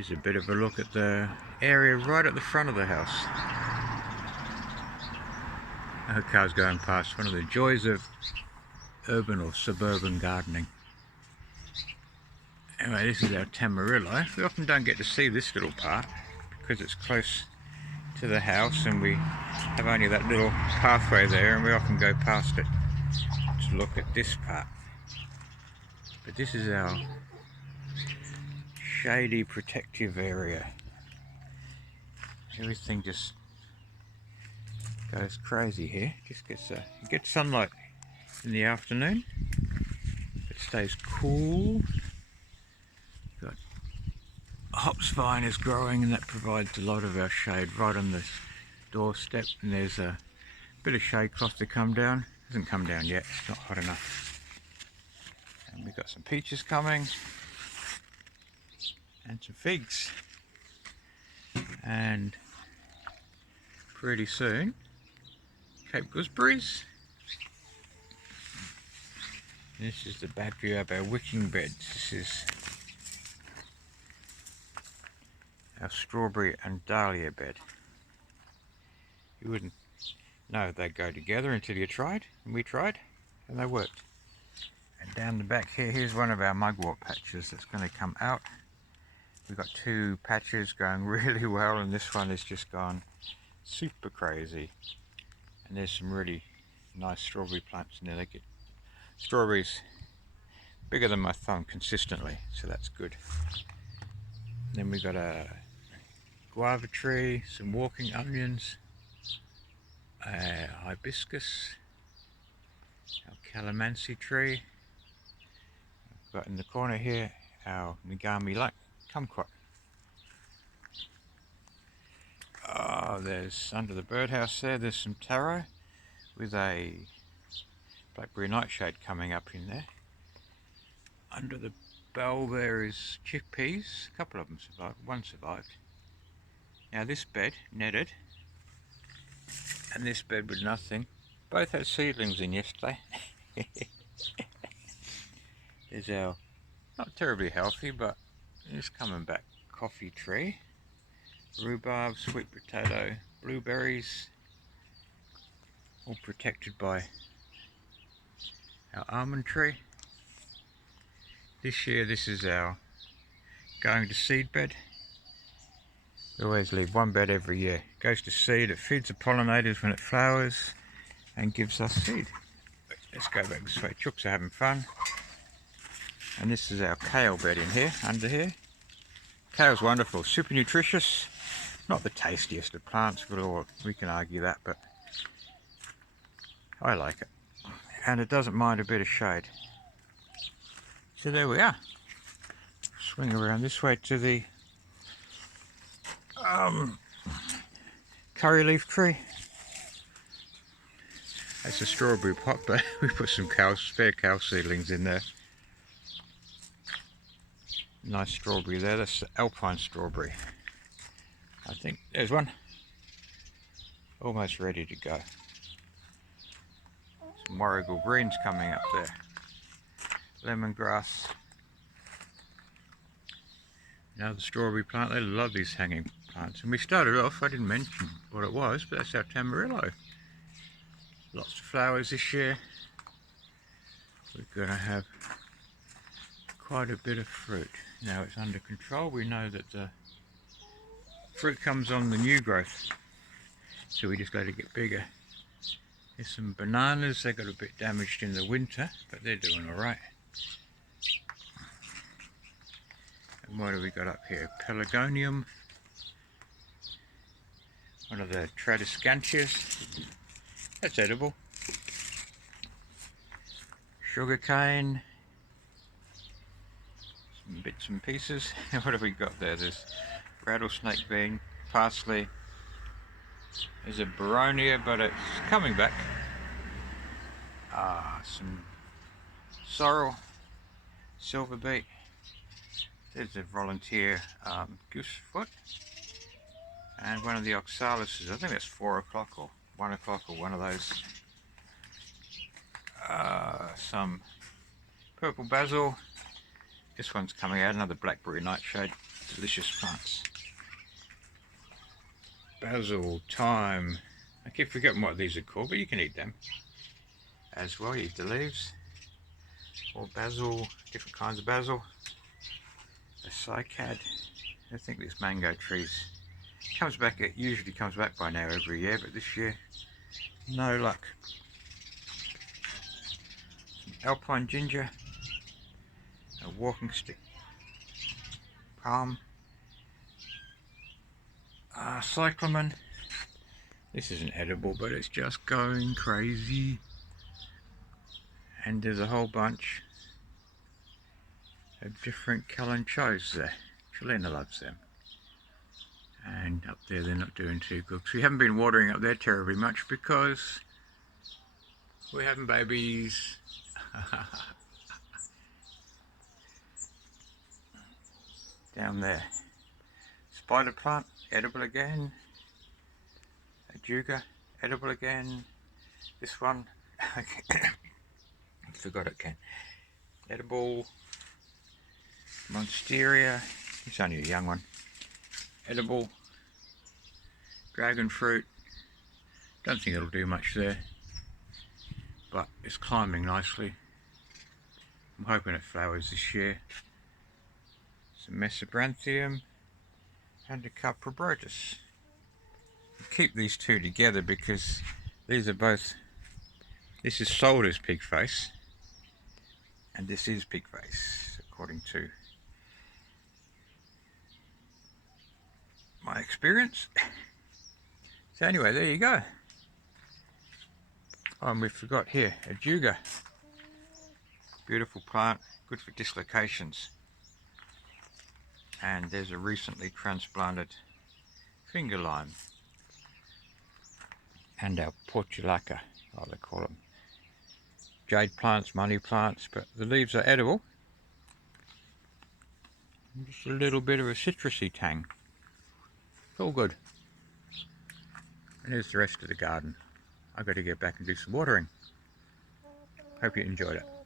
Here's a bit of a look at the area right at the front of the house. Our car's going past, one of the joys of urban or suburban gardening. Anyway, this is our Tamarillo. We often don't get to see this little part because it's close to the house and we have only that little pathway there, and we often go past it to look at this part. But this is our shady protective area. Everything just goes crazy here. Just gets sunlight in the afternoon. It stays cool. Got hops vine is growing, and that provides a lot of our shade right on the doorstep. And there's a bit of shade cloth to come down. It hasn't come down yet. It's not hot enough. And we've got some peaches coming and some figs. And pretty soon, Cape gooseberries. This is the back view of our wicking beds. This is our strawberry and dahlia bed. You wouldn't know they go together until you tried, and we tried, and they worked. And down the back here, here's one of our mugwort patches that's going to come out. We've got two patches going really well, and this one has just gone super crazy. And there's some really nice strawberry plants in there. They get strawberries bigger than my thumb consistently, so that's good. Then we've got a guava tree, some walking onions, a hibiscus, our calamansi tree. We've got in the corner here our Nagami kumquat. There's under the birdhouse there's some taro with a blackberry nightshade coming up in there. Under the bell there is chickpeas. A couple of them survived, one survived. Now this bed netted, and this bed with nothing. Both had seedlings in yesterday. There's our not terribly healthy, but it's coming back, coffee tree, rhubarb, sweet potato, blueberries, all protected by our almond tree. This year this is our going to seed bed. We always leave one bed every year. It goes to seed, it feeds the pollinators when it flowers and gives us seed. Let's go back this way. Chooks are having fun. And this is our kale bed in here, under here. Kale's wonderful, super nutritious. Not the tastiest of plants, we can argue that, but I like it. And it doesn't mind a bit of shade. So there we are. Swing around this way to the curry leaf tree. That's a strawberry pot, but we put some spare cow seedlings in there. Nice strawberry there. That's the alpine strawberry. I think there's one almost ready to go. Some warrigal greens coming up there. Lemongrass. Now the strawberry plant, they love these hanging plants. And we started off, I didn't mention what it was, but that's our Tamarillo. Lots of flowers this year. We're going to have quite a bit of fruit. Now it's under control. We know that the fruit comes on the new growth, so we just let it get bigger. There's some bananas. They got a bit damaged in the winter, but they're doing all right. And what have we got up here? Pelargonium, one of the Tradescantias. That's edible. Sugarcane, some bits and pieces. What have we got there? There's rattlesnake bean, parsley. There's a Baronia, but it's coming back. Some sorrel, silver beet. There's a volunteer goosefoot, and one of the oxalises. I think that's 4 o'clock or 1 o'clock or one of those. Some purple basil. This one's coming out, another blackberry nightshade. delicious plants. Basil, thyme. I keep forgetting what these are called, but you can eat them as well. You eat the leaves. Or basil, different kinds of basil. A cycad. I think this mango trees comes back. It usually comes back by now every year, but this year no luck. Some alpine ginger, a walking stick, palm, cyclamen. This isn't edible, but it's just going crazy. And there's a whole bunch of different calanchos there. Chelena loves them. And up there they're not doing too good. So we haven't been watering up there terribly much because we're having babies. Down there. Spider plant, edible again. Ajuga, edible again. This one, I forgot it can. Edible. Monstera, it's only a young one. Edible. Dragon fruit. Don't think it'll do much there, but it's climbing nicely. I'm hoping it flowers this year. Some Mesobranthium and a Cuprobrotus. Keep these two together because these are both, this is sold as pig face and this is pig face according to my experience. So anyway, there you go. Oh, and we forgot here, Ajuga. Beautiful plant, good for dislocations. And there's a recently transplanted finger lime. And our portulaca, oh they call them. Jade plants, money plants, but the leaves are edible. And just a little bit of a citrusy tang. It's all good. And here's the rest of the garden. I've got to get back and do some watering. Hope you enjoyed it.